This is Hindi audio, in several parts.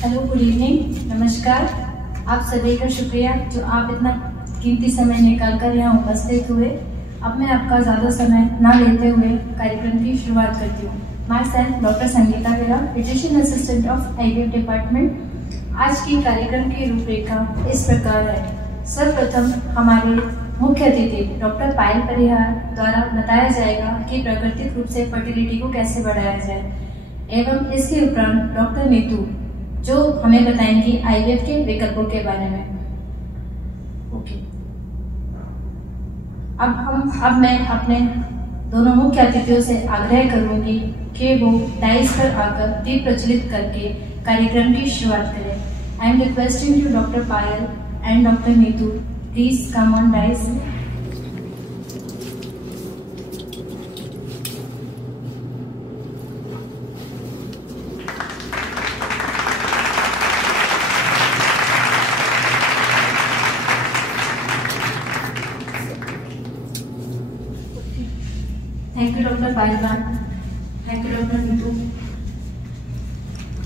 हेलो, गुड इवनिंग, नमस्कार। आप सभी का शुक्रिया जो आप इतना कीमती समय निकालकर यहाँ उपस्थित हुए। अब मैं आपका ज़्यादा समय ना लेते हुए कार्यक्रम की शुरुआत करती हूँ। My self doctor Sangeeta Virat, physician assistant of IVF department. आज की कार्यक्रम की रूपरेखा इस प्रकार है। सर्वप्रथम हमारे मुख्य अतिथि डॉक्टर पायल परिहार द्वारा बताया जाएगा कि प्राकृतिक रूप से फर्टिलिटी को कैसे बढ़ाया जाए, एवं इसके उपरांत डॉक्टर नीतू जो हमें बताएंगी IVF के विकल्पों के बारे में। ओके, अब मैं अपने दोनों मुख्य अतिथियों से आग्रह करूंगी कि वो डाइस पर आकर दीप प्रज्वलित करके कार्यक्रम की शुरुआत करें। I am requesting you doctor Payal and doctor Neetu, please come on dais. Thank you doctor Payal ma'am, thank you doctor Neetu.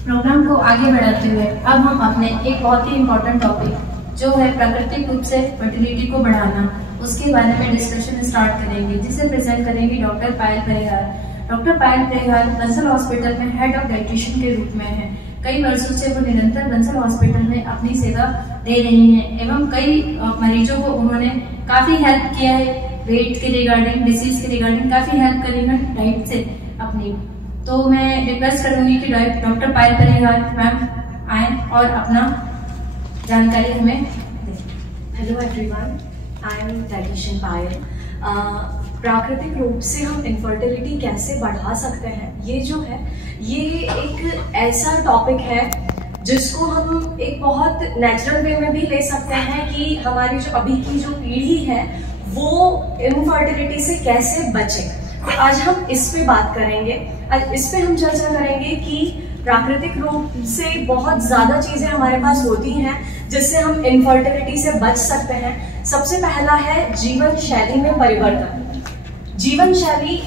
Programme को आगे बढ़ाते हुए अब हम अपने एक बहुत ही इम्पोर्टेंट टॉपिक जो है प्राकृतिक रूप से फर्टिलिटी को बढ़ाना, उसके बारे में डिस्कशन स्टार्ट करेंगे, जिसे प्रेजेंट करेंगी डॉक्टर पायल परिहार। डॉक्टर पायल परिहार बंसल हॉस्पिटल में हेड ऑफ डाइटिशियन के रूप में है। कई वर्षों से वो निरंतर बंसल हॉस्पिटल में अपनी सेवा दे रही हैं एवं कई मरीजों को उन्होंने काफी हेल्प किया है। वेट के रिगार्डिंग, डिसीज के रिगार्डिंग काफी हेल्प करी है डाइट से अपनी। तो मैं रिक्वेस्ट करूंगी कि डॉक्टर पायल परिहार मैम आए और अपना जानकारी हमें दें। Hello everyone, I am dietitian Payal. प्राकृतिक रूप से हम इनफर्टिलिटी कैसे बढ़ा सकते हैं, ये जो है ये एक ऐसा टॉपिक है जिसको हम एक बहुत नेचुरल वे में भी ले सकते हैं कि हमारी जो अभी की जो पीढ़ी है वो इनफर्टिलिटी से कैसे बचे। तो आज हम इस पे बात करेंगे। आज इस पे हम चर्चा करेंगे कि प्राकृतिक रूप से बहुत ज्यादा चीजें हमारे पास होती हैं जिससे हम इनफर्टिलिटी से बच सकते हैं। सबसे पहला है जीवन शैली में परिवर्तन। जीवन शैली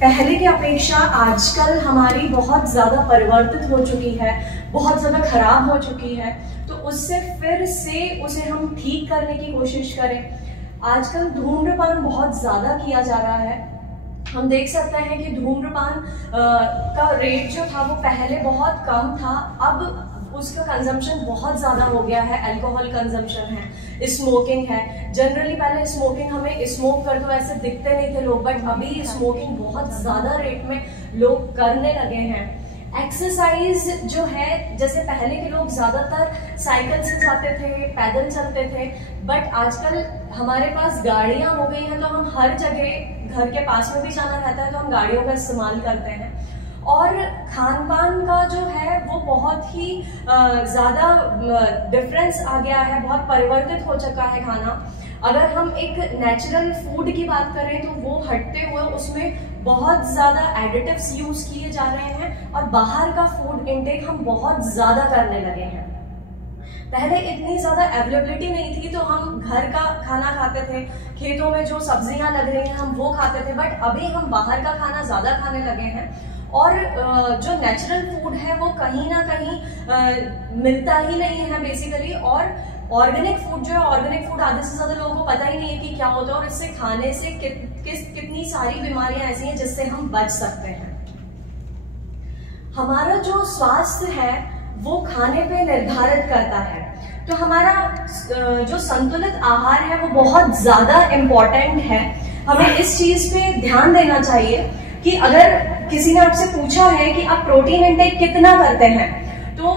पहले की अपेक्षा आजकल हमारी बहुत ज्यादा परिवर्तित हो चुकी है, बहुत ज्यादा खराब हो चुकी है। तो उससे फिर से उसे हम ठीक करने की कोशिश करें। आजकल धूम्रपान बहुत ज्यादा किया जा रहा है। हम देख सकते हैं कि धूम्रपान का रेट जो था वो पहले बहुत कम था, अब उसका कंजम्पशन बहुत ज्यादा हो गया है। अल्कोहल कंजम्पशन है, स्मोकिंग है। जनरली पहले स्मोकिंग, हमें स्मोक कर तो ऐसे दिखते नहीं थे लोग, बट अभी स्मोकिंग बहुत ज्यादा रेट में लोग करने लगे हैं। एक्सरसाइज जो है, जैसे पहले के लोग ज्यादातर साइकिल से जाते थे, पैदल चलते थे, बट आजकल हमारे पास गाड़ियां हो गई हैं तो हम हर जगह, घर के पास में भी जाना रहता है तो हम गाड़ियों का इस्तेमाल करते हैं। और खान पान का जो है वो बहुत ही ज्यादा डिफरेंस आ गया है, बहुत परिवर्तित हो चुका है खाना। अगर हम एक नेचुरल फूड की बात करें तो वो हटते हुए उसमें बहुत ज्यादा एडिटिव्स यूज किए जा रहे हैं और बाहर का फूड इनटेक हम बहुत ज्यादा करने लगे हैं। पहले इतनी ज्यादा अवेलेबिलिटी नहीं थी तो हम घर का खाना खाते थे, खेतों में जो सब्जियां लग रही हैं हम वो खाते थे, बट अभी हम बाहर का खाना ज्यादा खाने लगे हैं। और जो नेचुरल फूड है वो कहीं ना कहीं मिलता ही नहीं है बेसिकली। और ऑर्गेनिक फूड जो है, ऑर्गेनिक फूड आधे से ज्यादा लोगों को पता ही नहीं है कि क्या होता है और इससे खाने से कितनी सारी बीमारियां ऐसी हैं जिससे हम बच सकते हैं। हमारा जो स्वास्थ्य है वो खाने पे निर्धारित करता है। तो हमारा जो संतुलित आहार है वो बहुत ज्यादा इम्पोर्टेंट है। हमें इस चीज पे ध्यान देना चाहिए कि अगर किसी ने आपसे पूछा है कि आप प्रोटीन इंटेक कितना करते हैं, तो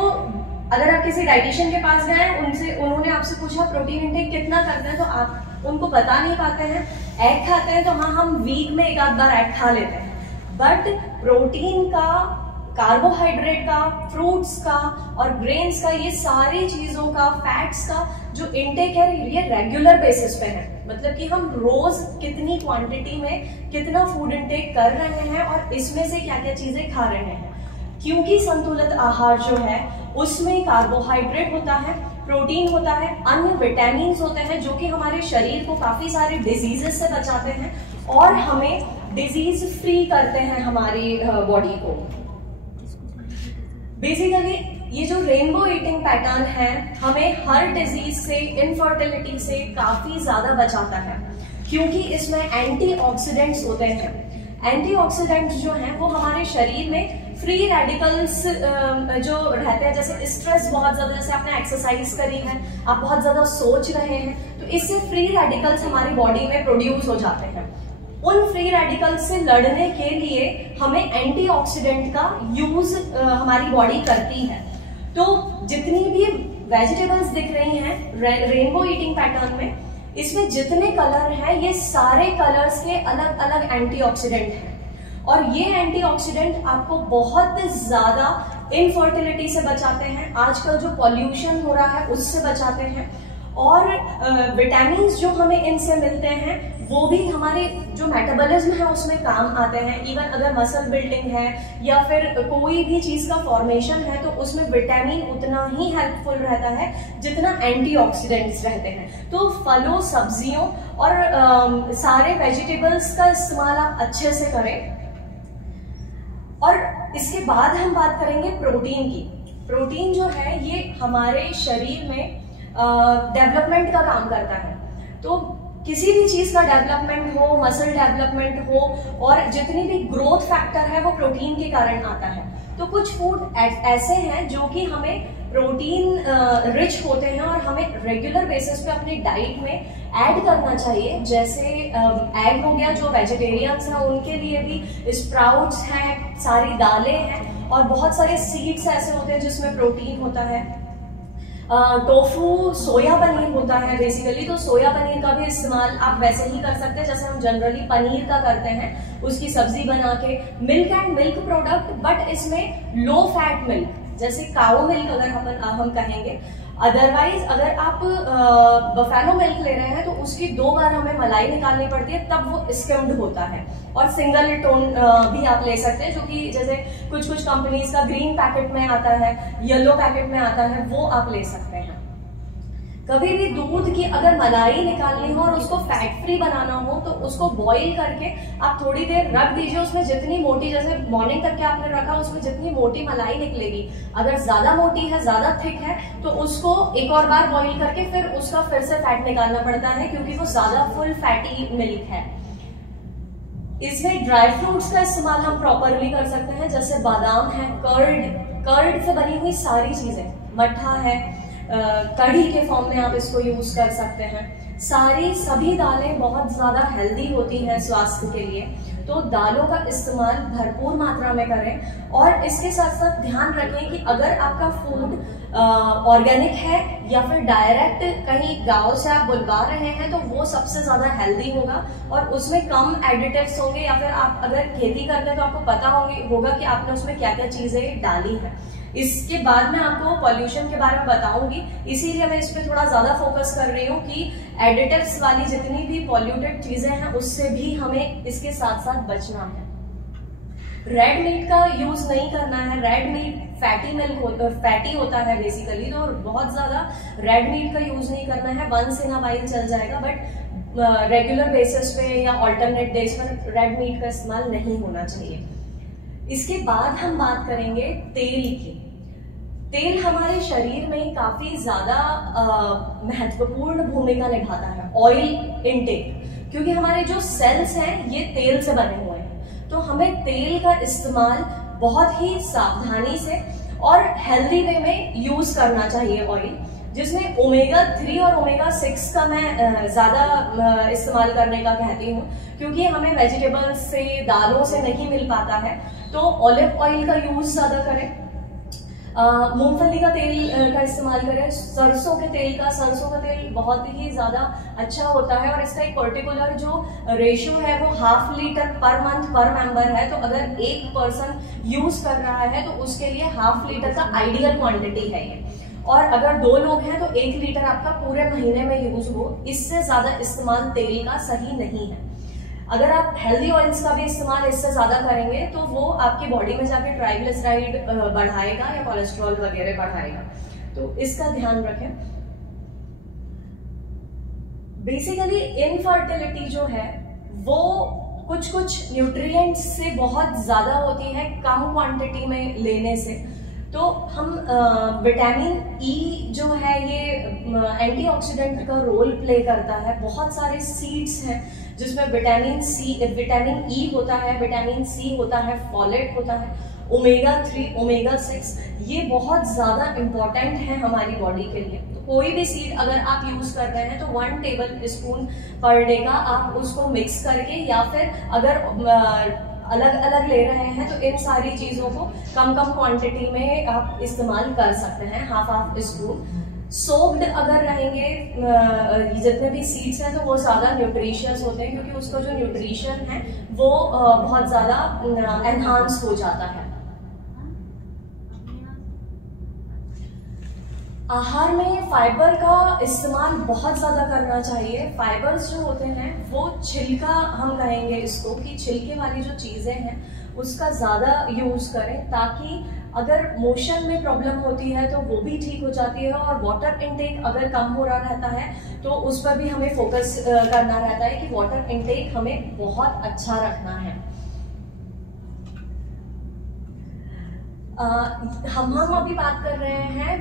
अगर आप किसी डाइटिशियन के पास गए, उन्होंने आपसे पूछा प्रोटीन इंटेक कितना करते हैं, तो आप उनको बता नहीं पाते हैं। एग खाते हैं तो हाँ, हम वीक में एक आध बार एग खा लेते हैं, बट प्रोटीन का, कार्बोहाइड्रेट का, फ्रूट्स का और ग्रेन्स का, ये सारी चीजों का, फैट्स का जो इंटेक है ये रेगुलर बेसिस पे है। मतलब कि हम रोज कितनी क्वांटिटी में कितना फूड इंटेक कर रहे हैं और इसमें से क्या क्या चीजें खा रहे हैं। क्योंकि संतुलित आहार जो है उसमें कार्बोहाइड्रेट होता है, प्रोटीन होता है, अन्य विटामिन होते हैं जो कि हमारे शरीर को काफी सारे डिजीजेस से बचाते हैं और हमें डिजीज फ्री करते हैं हमारी बॉडी को। बेसिकली ये जो रेनबो ईटिंग पैटर्न है हमें हर डिजीज से, इनफर्टिलिटी से काफी ज्यादा बचाता है, क्योंकि इसमें एंटीऑक्सीडेंट्स होते हैं। एंटीऑक्सीडेंट्स जो हैं वो हमारे शरीर में फ्री रेडिकल्स जो रहते हैं, जैसे स्ट्रेस बहुत ज्यादा, जैसे आपने एक्सरसाइज करी है, आप बहुत ज्यादा सोच रहे हैं, तो इससे फ्री रेडिकल्स हमारी बॉडी में प्रोड्यूस हो जाते हैं। उन फ्री रेडिकल्स से लड़ने के लिए हमें एंटीऑक्सीडेंट का यूज हमारी बॉडी करती है। तो जितनी भी वेजिटेबल्स दिख रही हैं रेनबो ईटिंग पैटर्न में, इसमें जितने कलर हैं ये सारे कलर्स के अलग अलग एंटीऑक्सीडेंट हैं, और ये एंटीऑक्सीडेंट आपको बहुत ज्यादा इनफर्टिलिटी से बचाते हैं, आजकल जो पॉल्यूशन हो रहा है उससे बचाते हैं, और विटामिन जो हमें इनसे मिलते हैं वो भी हमारे जो मेटाबॉलिज्म है उसमें काम आते हैं। इवन अगर मसल बिल्डिंग है या फिर कोई भी चीज का फॉर्मेशन है तो उसमें विटामिन उतना ही हेल्पफुल रहता है जितना एंटीऑक्सीडेंट्स रहते हैं। तो फलों, सब्जियों और सारे वेजिटेबल्स का इस्तेमाल आप अच्छे से करें। और इसके बाद हम बात करेंगे प्रोटीन की। प्रोटीन जो है ये हमारे शरीर में डेवलपमेंट का काम करता है। तो किसी भी चीज का डेवलपमेंट हो, मसल डेवलपमेंट हो, और जितनी भी ग्रोथ फैक्टर है वो प्रोटीन के कारण आता है। तो कुछ फूड ऐसे हैं जो कि हमें प्रोटीन रिच होते हैं और हमें रेगुलर बेसिस पे अपनी डाइट में ऐड करना चाहिए। जैसे एग हो गया, जो वेजिटेरियंस हैं उनके लिए भी स्प्राउट्स हैं, सारी दालें हैं, और बहुत सारे सीड्स ऐसे होते हैं जिसमें प्रोटीन होता है। टोफू सोया पनीर होता है बेसिकली, तो सोया पनीर का भी इस्तेमाल आप वैसे ही कर सकते हैं जैसे हम जनरली पनीर का करते हैं, उसकी सब्जी बना के। Milk and milk product, but इसमें लो फैट मिल्क, जैसे काऊ मिल्क अगर हम कहेंगे। अदरवाइज अगर आप बफेलो मिल्क ले रहे हैं तो उसकी 2 बार हमें मलाई निकालनी पड़ती है, तब वो स्किम्ड होता है। और सिंगल टोन भी आप ले सकते हैं, जो कि जैसे कुछ कंपनीज का ग्रीन पैकेट में आता है, येलो पैकेट में आता है, वो आप ले सकते हैं। कभी भी दूध की अगर मलाई निकालनी हो और उसको फैट फ्री बनाना हो तो उसको बॉईल करके आप थोड़ी देर रख दीजिए। उसमें जितनी मोटी, जैसे मॉर्निंग तक के आपने रखा, उसमें जितनी मोटी मलाई निकलेगी, अगर ज्यादा मोटी है, ज्यादा थिक है, तो उसको एक और बार बॉईल करके फिर उसका फिर से फैट निकालना पड़ता है, क्योंकि वो ज्यादा फुल फैटी मिल्क है। इसमें ड्राई फ्रूट्स का इस्तेमाल हम प्रॉपरली कर सकते हैं, जैसे बादाम है, कर्ड से बनी हुई सारी चीजें, मट्ठा है, कढ़ी के फॉर्म में आप इसको यूज कर सकते हैं। सभी दालें बहुत ज्यादा हेल्दी होती हैं स्वास्थ्य के लिए, तो दालों का इस्तेमाल भरपूर मात्रा में करें। और इसके साथ साथ ध्यान रखें कि अगर आपका फूड ऑर्गेनिक है या फिर डायरेक्ट कहीं गांव से आप बुलवा रहे हैं तो वो सबसे ज्यादा हेल्दी होगा, और उसमें कम एडिटिव्स होंगे, या फिर आप अगर खेती करते हैं तो आपको पता होगा कि आपने उसमें क्या क्या चीजें डाली है। इसके बाद मैं आपको पॉल्यूशन के बारे में बताऊंगी, इसीलिए मैं इस पे थोड़ा ज्यादा फोकस कर रही हूँ कि एडिटिव्स वाली जितनी भी पॉल्यूटेड चीजें हैं उससे भी हमें इसके साथ साथ बचना है। रेड मीट का यूज नहीं करना है। रेड मीट फैटी होता है बेसिकली, तो बहुत ज्यादा रेड मीट का यूज नहीं करना है। वंस इन अ वाइल चल जाएगा, बट रेगुलर बेसिस पे या ऑल्टरनेट डेज पर रेड मीट का इस्तेमाल नहीं होना चाहिए। इसके बाद हम बात करेंगे तेल की। तेल हमारे शरीर में काफी ज्यादा महत्वपूर्ण भूमिका निभाता है, ऑयल इनटेक, क्योंकि हमारे जो सेल्स हैं ये तेल से बने हुए हैं। तो हमें तेल का इस्तेमाल बहुत ही सावधानी से और हेल्दी वे में यूज करना चाहिए ऑयल, जिसमें ओमेगा 3 और ओमेगा 6 का मैं ज्यादा इस्तेमाल करने का कहती हूँ, क्योंकि हमें वेजिटेबल्स से, दालों से नहीं मिल पाता है। तो ऑलिव ऑयल का यूज ज्यादा करें, मूंगफली का तेल का इस्तेमाल करें, सरसों के तेल का। सरसों का तेल बहुत ही ज्यादा अच्छा होता है, और इसका एक पर्टिकुलर जो रेशियो है वो 1/2 लीटर पर मंथ पर मेंबर है। तो अगर एक पर्सन यूज कर रहा है तो उसके लिए 1/2 लीटर का आइडियल क्वांटिटी है ये। और अगर 2 लोग हैं तो 1 लीटर आपका पूरे महीने में यूज हो, इससे ज्यादा इस्तेमाल तेल का सही नहीं है। अगर आप हेल्दी ऑयल्स का भी इस्तेमाल इससे ज्यादा करेंगे तो वो आपकी बॉडी में जाके ट्राइग्लिसराइड बढ़ाएगा या कोलेस्ट्रॉल वगैरह बढ़ाएगा, तो इसका ध्यान रखें। बेसिकली इनफर्टिलिटी जो है वो कुछ न्यूट्रिएंट्स से बहुत ज्यादा होती है कम क्वांटिटी में लेने से। तो हम विटामिन ई जो है ये एंटीऑक्सीडेंट का रोल प्ले करता है। बहुत सारे सीड्स हैं जिसमें विटामिन ई होता है, विटामिन सी होता है, फॉलेट होता है, ओमेगा 3, ओमेगा 6, ये बहुत ज़्यादा इम्पॉर्टेंट है हमारी बॉडी के लिए। तो कोई भी सीड अगर आप यूज कर रहे हैं तो 1 टेबल स्पून पर डे का आप उसको मिक्स करके, या फिर अगर अलग अलग ले रहे हैं तो इन सारी चीज़ों को कम क्वांटिटी में आप इस्तेमाल कर सकते हैं, हाफ स्पून। सोक्ड अगर रहेंगे जितने भी सीड्स हैं तो वो ज़्यादा न्यूट्रिशियस होते हैं, क्योंकि उसका जो न्यूट्रिशन है वो बहुत ज़्यादा एनहांस हो जाता है। आहार में फाइबर का इस्तेमाल बहुत ज़्यादा करना चाहिए। फाइबर्स जो होते हैं वो छिलका, हम कहेंगे इसको कि छिलके वाली जो चीज़ें हैं उसका ज़्यादा यूज़ करें, ताकि अगर मोशन में प्रॉब्लम होती है तो वो भी ठीक हो जाती है। और वाटर इनटेक अगर कम हो रहा रहता है तो उस पर भी हमें फोकस करना रहता है कि वाटर इनटेक हमें बहुत अच्छा रखना है। हम अभी बात कर रहे हैं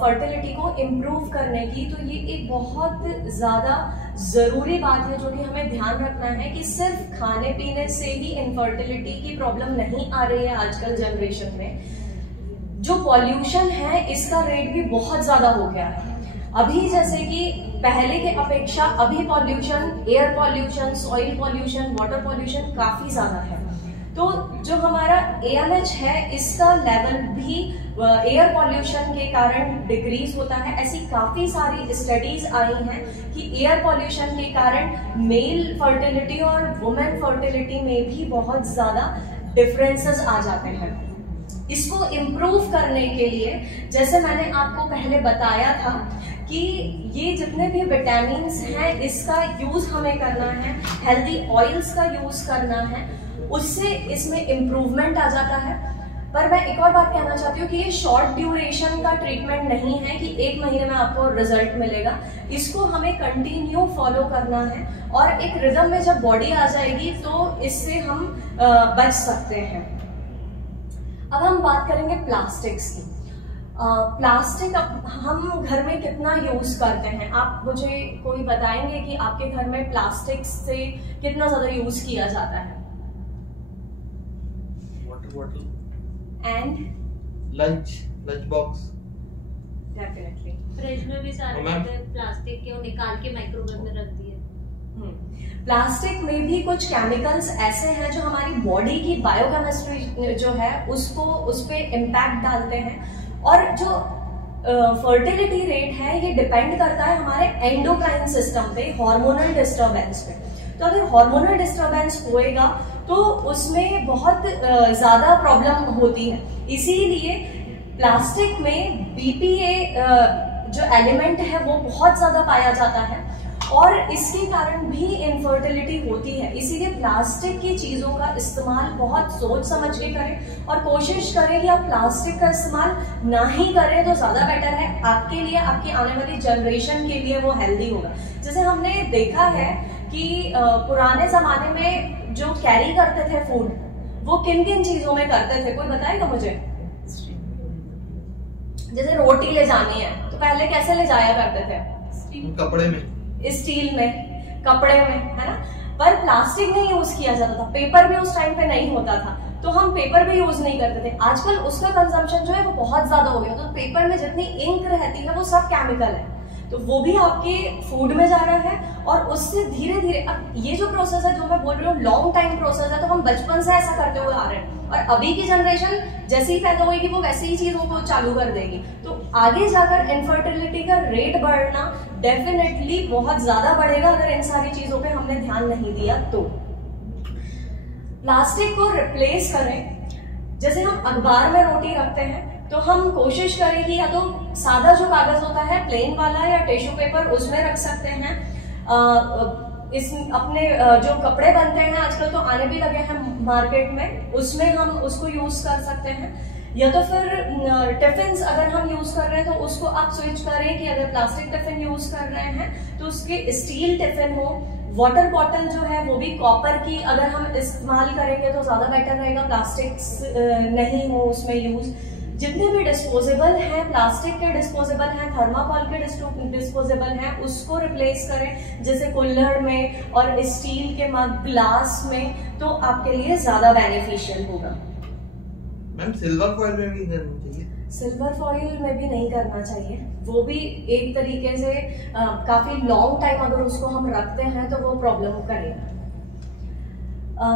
फर्टिलिटी को इम्प्रूव करने की। तो ये एक बहुत ज़्यादा ज़रूरी बात है जो कि हमें ध्यान रखना है कि सिर्फ खाने पीने से ही इनफर्टिलिटी की प्रॉब्लम नहीं आ रही है आजकल जनरेशन में। जो पॉल्यूशन है इसका रेट भी बहुत ज़्यादा हो गया है। अभी जैसे कि पहले के अपेक्षा अभी pollution, air pollution, soil pollution, water pollution काफ़ी ज़्यादा है। तो जो हमारा AMH है इसका लेवल भी एयर पॉल्यूशन के कारण डिक्रीज होता है। ऐसी काफ़ी सारी स्टडीज आई हैं कि एयर पॉल्यूशन के कारण मेल फर्टिलिटी और वुमेन फर्टिलिटी में भी बहुत ज़्यादा डिफरेंसेस आ जाते हैं। इसको इम्प्रूव करने के लिए, जैसे मैंने आपको पहले बताया था कि ये जितने भी विटामिन हैं इसका यूज हमें करना है, हेल्दी ऑयल्स का यूज करना है, उससे इसमें इम्प्रूवमेंट आ जाता है। पर मैं एक और बात कहना चाहती हूँ कि ये शॉर्ट ड्यूरेशन का ट्रीटमेंट नहीं है कि 1 महीने में आपको रिजल्ट मिलेगा। इसको हमें कंटिन्यू फॉलो करना है और एक रिदम में जब बॉडी आ जाएगी तो इससे हम बच सकते हैं। अब हम बात करेंगे प्लास्टिक्स की। प्लास्टिक हम घर में कितना यूज करते हैं? आप मुझे कोई बताएंगे कि आपके घर में प्लास्टिक से कितना ज्यादा यूज किया जाता है? Water bottle and lunch box. Definitely fridge में भी सारे प्लास्टिक के निकाल के माइक्रोवेव में रख दिए। प्लास्टिक में भी कुछ केमिकल्स ऐसे हैं जो हमारी बॉडी की बायोकेमिस्ट्री जो है उस पे इम्पैक्ट डालते हैं। और जो फर्टिलिटी रेट है ये डिपेंड करता है हमारे एंडोक्राइन सिस्टम पे, हार्मोनल डिस्टर्बेंस पे। तो अगर हार्मोनल डिस्टर्बेंस होएगा तो उसमें बहुत ज्यादा प्रॉब्लम होती है। इसीलिए प्लास्टिक में BPA जो एलिमेंट है वो बहुत ज्यादा पाया जाता है और इसके कारण भी इनफर्टिलिटी होती है। इसीलिए प्लास्टिक की चीजों का इस्तेमाल बहुत सोच समझ के करें और कोशिश करें कि आप प्लास्टिक का इस्तेमाल ना ही करें तो ज्यादा बेटर है आपके लिए, आपकी आने वाली जनरेशन के लिए वो हेल्दी होगा। जैसे हमने देखा है कि पुराने जमाने में जो कैरी करते थे फूड, वो किन किन चीजों में करते थे, कोई बताएगा मुझे? जैसे रोटी ले जानी है तो पहले कैसे ले जाया करते थे? कपड़े में, स्टील में, कपड़े में, है ना। पर प्लास्टिक नहीं यूज किया जाता था। पेपर भी उस टाइम पे नहीं होता था तो हम पेपर भी यूज नहीं करते थे। आजकल उसका कंजम्पशन जो है वो बहुत ज्यादा हो गया। तो पेपर में जितनी इंक रहती है वो सब केमिकल है, तो वो भी आपके फूड में जा रहा है और उससे धीरे धीरे, अब ये जो प्रोसेस है जो मैं बोल रही हूँ लॉन्ग टाइम प्रोसेस है, तो हम बचपन से ऐसा करते हुए आ रहे हैं और अभी की जनरेशन जैसे ही पैदा होगी वो वैसे ही चीजों को चालू कर देगी। तो आगे जाकर इनफर्टिलिटी का रेट बढ़ना डेफिनेटली बहुत ज्यादा बढ़ेगा अगर इन सारी चीजों पे हमने ध्यान नहीं दिया तो। प्लास्टिक को रिप्लेस करें। जैसे हम अखबार में रोटी रखते हैं तो हम कोशिश करें कि या तो सादा जो कागज होता है प्लेन वाला या टिश्यू पेपर उसमें रख सकते हैं। इस अपने जो कपड़े बनते हैं आजकल तो आने भी लगे हैं मार्केट में, उसमें हम उसको यूज कर सकते हैं। या तो फिर टिफिन अगर हम यूज कर रहे हैं तो उसको आप स्विच करें कि अगर प्लास्टिक टिफिन यूज कर रहे हैं तो उसके स्टील टिफिन हो। वाटर बॉटल जो है वो भी कॉपर की अगर हम इस्तेमाल करेंगे तो ज्यादा बेटर रहेगा, प्लास्टिक नहीं हो उसमें यूज। जितने भी डिस्पोजेबल हैं, प्लास्टिक के डिस्पोजेबल हैं, थर्माकोल के डिस्पोजेबल हैं, उसको रिप्लेस करें, जैसे कुल्हड़ में और स्टील के मग, ग्लास में, तो आपके लिए ज्यादा बेनिफिशियल होगा। मैम सिल्वर फॉइल में भी करना चाहिए? सिल्वर फॉइल में भी नहीं करना चाहिए, वो भी एक तरीके से काफी लॉन्ग टाइम अगर उसको हम रखते हैं तो वो प्रॉब्लम करेगा।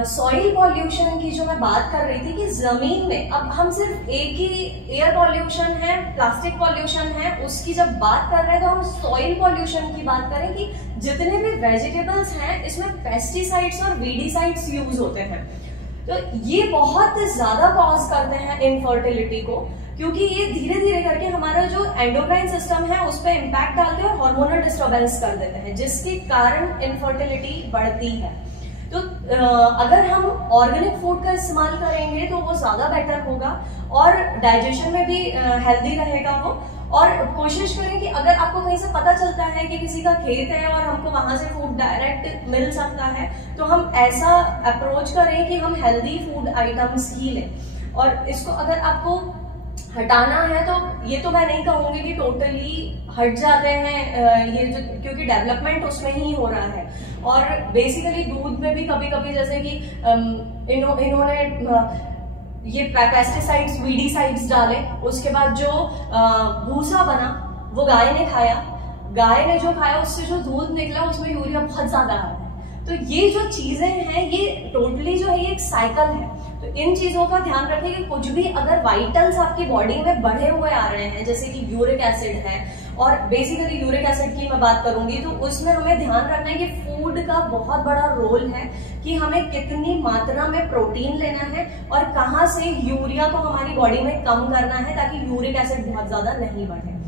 सॉइल पॉल्यूशन की जो मैं बात कर रही थी कि जमीन में, अब हम सिर्फ एक ही एयर पॉल्यूशन है, प्लास्टिक पॉल्यूशन है, उसकी जब बात कर रहे हैं तो हम सॉइल पॉल्यूशन की बात करें कि जितने भी वेजिटेबल्स हैं इसमें पेस्टिसाइड्स और वीडिसाइड्स यूज होते हैं, तो ये बहुत ज्यादा कॉज करते हैं इनफर्टिलिटी को, क्योंकि ये धीरे धीरे करके हमारा जो एंडोक्राइन सिस्टम है उस पर इम्पैक्ट डालते हैं और हार्मोनल डिस्टर्बेंस कर देते हैं, जिसके कारण इनफर्टिलिटी बढ़ती है। तो अगर हम ऑर्गेनिक फूड का इस्तेमाल करेंगे तो वो ज्यादा बेटर होगा और डाइजेशन में भी हेल्दी रहेगा वो। और कोशिश करें कि अगर आपको कहीं से पता चलता है कि किसी का खेत है और हमको वहां से फूड डायरेक्ट मिल सकता है, तो हम ऐसा अप्रोच करें कि हम हेल्दी फूड आइटम्स ही लें। और इसको अगर आपको हटाना है तो ये तो मैं नहीं कहूंगी कि टोटली हट जाते हैं ये जो, क्योंकि डेवलपमेंट उसमें ही हो रहा है। और बेसिकली दूध में भी कभी कभी जैसे कि इन्होंने ये पेस्टिसाइड्स, वीडिसाइड्स डाले, उसके बाद जो भूसा बना वो गाय ने खाया, गाय ने जो खाया उससे जो दूध निकला उसमें यूरिया बहुत ज्यादा आ रहा है। तो ये जो चीजें हैं ये टोटली जो है ये एक साइकिल है, तो इन चीजों का ध्यान रखें कि कुछ भी अगर वाइटल्स आपकी बॉडी में बढ़े हुए आ रहे हैं, जैसे कि यूरिक एसिड है, और बेसिकली यूरिक एसिड की मैं बात करूंगी तो उसमें हमें ध्यान रखना है कि फूड का बहुत बड़ा रोल है कि हमें कितनी मात्रा में प्रोटीन लेना है और कहाँ से यूरिया को हमारी बॉडी में कम करना है ताकि यूरिक एसिड बहुत ज्यादा नहीं बढ़े।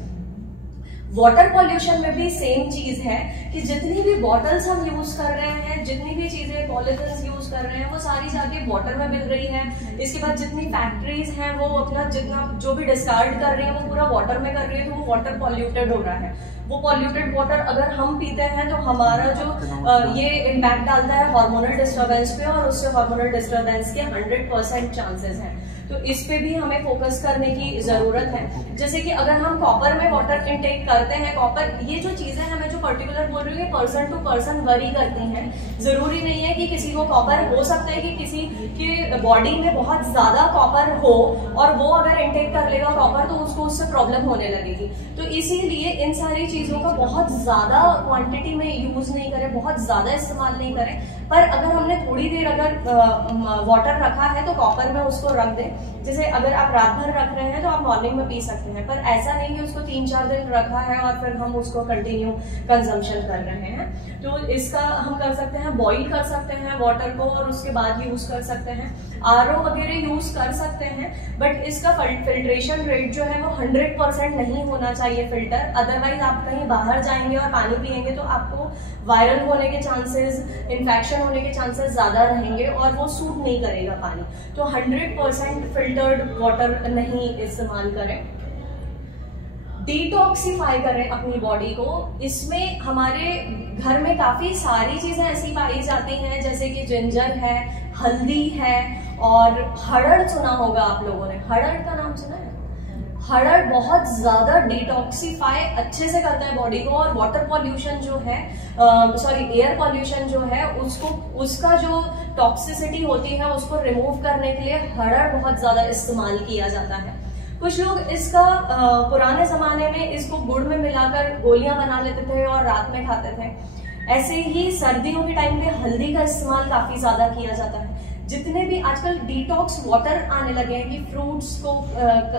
वाटर पॉल्यूशन में भी सेम चीज है कि जितनी भी बॉटल्स हम यूज कर रहे हैं, जितनी भी चीजें पॉलिथीन यूज कर रहे हैं, वो सारी जाके वाटर में मिल रही है। इसके बाद जितनी फैक्ट्रीज हैं वो अपना जितना जो भी डिस्कार्ड कर रही है वो पूरा वाटर में कर रही है, तो वो वाटर पॉल्यूटेड हो रहा है। वो पॉल्यूटेड वाटर अगर हम पीते हैं तो हमारा जो ये इम्पैक्ट डालता है हार्मोनल डिस्टर्बेंस पे, और उससे हार्मोनल डिस्टर्बेंस के 100% चांसेस हैं। तो इस पे भी हमें फोकस करने की जरूरत है। जैसे कि अगर हम कॉपर में वाटर इनटेक करते हैं, कॉपर, ये जो चीजें हैं मैं जो पर्टिकुलर बोल रही हूँ पर्सन टू पर्सन वरी करती हैं। जरूरी नहीं है कि किसी को कॉपर, हो सकता है कि किसी के बॉडी में बहुत ज्यादा कॉपर हो और वो अगर इनटेक कर लेगा कॉपर तो उसको उससे प्रॉब्लम होने लगेगी। तो इसीलिए इन सारी चीजों का बहुत ज्यादा क्वांटिटी में यूज नहीं करें, बहुत ज्यादा इस्तेमाल नहीं करें। पर अगर हमने थोड़ी देर अगर वाटर रखा है तो कॉपर में उसको रख दें। जैसे अगर आप रात भर रख रहे हैं तो आप मॉर्निंग में पी सकते हैं, पर ऐसा नहीं कि उसको 3-4 दिन रखा है और फिर हम उसको कंटिन्यू कंजम्पशन कर रहे हैं। तो इसका हम कर सकते हैं, बॉईल कर सकते हैं वाटर को और उसके बाद यूज कर सकते हैं। आरओ वगैरह यूज कर सकते हैं, बट इसका फिल्ट्रेशन रेट जो है वो 100% नहीं होना चाहिए फिल्टर। अदरवाइज आप कहीं बाहर जाएंगे और पानी पिएंगे तो आपको वायरल होने के चांसेस, इन्फेक्शन होने के चांसेस ज्यादा रहेंगे और वो सूट नहीं करेगा पानी। तो 100% फिल्टर्ड वाटर नहीं इस्तेमाल करें। डिटॉक्सिफाई करें अपनी बॉडी को। इसमें हमारे घर में काफी सारी चीजें ऐसी पाई जाती हैं, जैसे कि जिंजर है, हल्दी है और हड़ड़ सुना होगा आप लोगों ने, हड़ड़ का नाम सुना है? हड़ड़ बहुत ज्यादा डिटॉक्सिफाई अच्छे से करता है बॉडी को, और वाटर पॉल्यूशन जो है, एयर पॉल्यूशन जो है उसको, उसका जो टॉक्सिसिटी होती है उसको रिमूव करने के लिए हड़ड़ बहुत ज्यादा इस्तेमाल किया जाता है। कुछ लोग इसका पुराने जमाने में इसको गुड़ में मिलाकर गोलियां बना लेते थे और रात में खाते थे। ऐसे ही सर्दियों के टाइम पे हल्दी का इस्तेमाल काफी ज्यादा किया जाता है। जितने भी आजकल डिटॉक्स वाटर आने लगे हैं कि फ्रूट्स को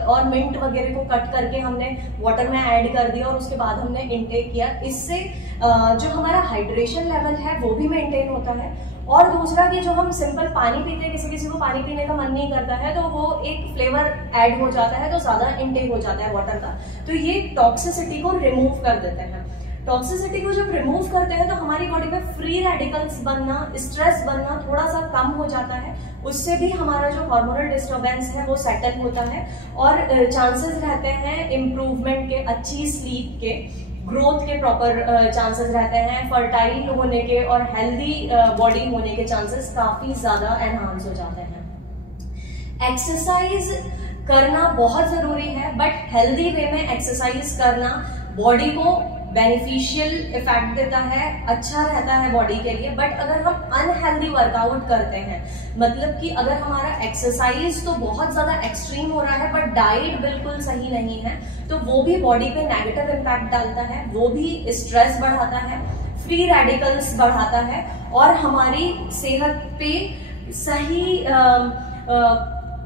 और मिंट वगैरह को कट करके हमने वाटर में ऐड कर दिया और उसके बाद हमने इनटेक किया, इससे जो हमारा हाइड्रेशन लेवल है वो भी मेंटेन होता है। और दूसरा कि जो हम सिंपल पानी पीते हैं, किसी को पानी पीने का मन नहीं करता है तो वो एक फ्लेवर ऐड हो जाता है तो ज्यादा इनटेक हो जाता है वाटर का, तो ये टॉक्सिसिटी को रिमूव कर देते हैं। टॉक्सिसिटी को जब रिमूव करते हैं तो हमारी बॉडी में फ्री रेडिकल्स बनना, स्ट्रेस बनना थोड़ा सा कम हो जाता है। उससे भी हमारा जो हार्मोनल डिस्टर्बेंस है वो सेटल होता है और चांसेस रहते हैं इम्प्रूवमेंट के, अच्छी स्लीप के, ग्रोथ के प्रॉपर चांसेस रहते हैं, फर्टाइल होने के और हेल्दी बॉडी होने के चांसेस काफी ज्यादा एनहांस हो जाते हैं। एक्सरसाइज करना बहुत जरूरी है, बट हेल्दी वे में एक्सरसाइज करना बॉडी को बेनिफिशियल इफेक्ट देता है, अच्छा रहता है बॉडी के लिए। बट अगर हम अनहेल्दी वर्कआउट करते हैं, मतलब कि अगर हमारा एक्सरसाइज तो बहुत ज्यादा एक्सट्रीम हो रहा है बट डाइट बिल्कुल सही नहीं है, तो वो भी बॉडी पे नेगेटिव इम्पैक्ट डालता है, वो भी स्ट्रेस बढ़ाता है, फ्री रेडिकल्स बढ़ाता है और हमारी सेहत पे सही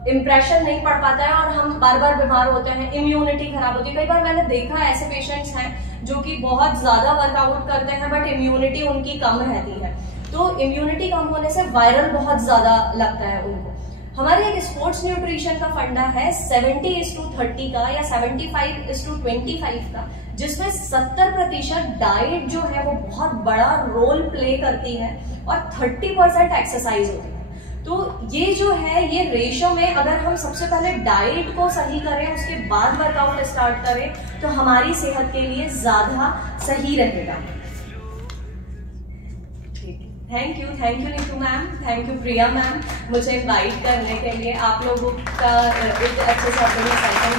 इम्प्रेशन नहीं पड़ पाता है और हम बार बार बीमार होते हैं, इम्यूनिटी खराब होती है। कई बार मैंने देखा है ऐसे पेशेंट्स हैं जो कि बहुत ज्यादा वर्कआउट करते हैं बट इम्यूनिटी उनकी कम रहती है, तो इम्यूनिटी कम होने से वायरल बहुत ज्यादा लगता है उनको। हमारे एक स्पोर्ट्स न्यूट्रिशन का फंडा है 70:30 का या 75:25 का, जिसमें 70% डाइट जो है वो बहुत बड़ा रोल प्ले करती है और 30% एक्सरसाइज होती है। तो ये जो है ये रेशो में अगर हम सबसे पहले डाइट को सही करें उसके बाद वर्कआउट स्टार्ट करें तो हमारी सेहत के लिए ज्यादा सही रहेगा। Thank you Neetu ma'am, thank you Priya ma'am मुझे इनवाइट करने के लिए। आप लोगों का एक अच्छे से अपने सेशन